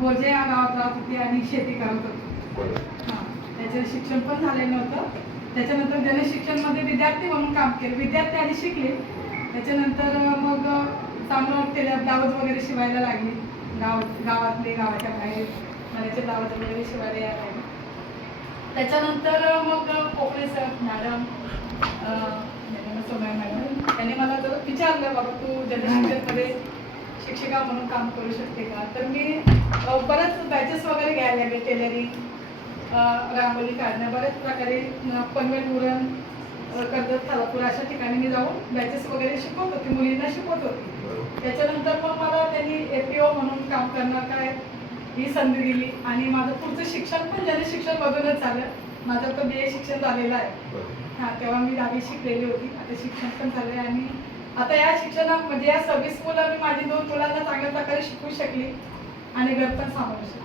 गोजे या गावात राहत होती आणि शेती करत होती. हां, त्याचं शिक्षण पण झालेलं नव्हतं. त्याच्यानंतर त्याने शिक्षणमध्ये विद्यार्थी म्हणून काम केलं. विद्यार्थी आधी शिकले, त्याच्यानंतर मग चांगलं केलं, ब्लाऊज वगैरे शिवायला लागली. गावातले गावाच्या बाहेर मला ब्लाऊज वगैरे शिवायला यायला लागले. त्याच्यानंतर मग कोकणे सर मॅडम सोमय मॅडम त्यांनी मला जर विचारलं, बाबा तू जनशिक्षणमध्ये शिक्षिका म्हणून काम करू शकते का? तर मी बऱ्याच बॅचेस वगैरे घ्यायला लागले. टेलरिंग, रांगोळी काढणं, बऱ्याच प्रकारे पनवेल, उरण, कर्जत, खालापूर अशा ठिकाणी मी जाऊन बॅचेस वगैरे शिकवत होती, मुलींना शिकवत होती. त्याच्यानंतर मग मला त्यांनी APO म्हणून काम करणार काय ही संधी दिली आणि माझं पुढचं शिक्षण पण जनशिक्षण मधूनच झालं. माझं तर BA शिक्षण झालेलं आहे. हां, तेव्हा मी 10वी शिकलेली होती. आता शिक्षण पण झालं आहे आणि आता या शिक्षणात म्हणजे या 26 मुलं मी माझी 2 मुलांना चांगल्या प्रकारे शिकवू शकली आणि घर पण सांभाळू शकली.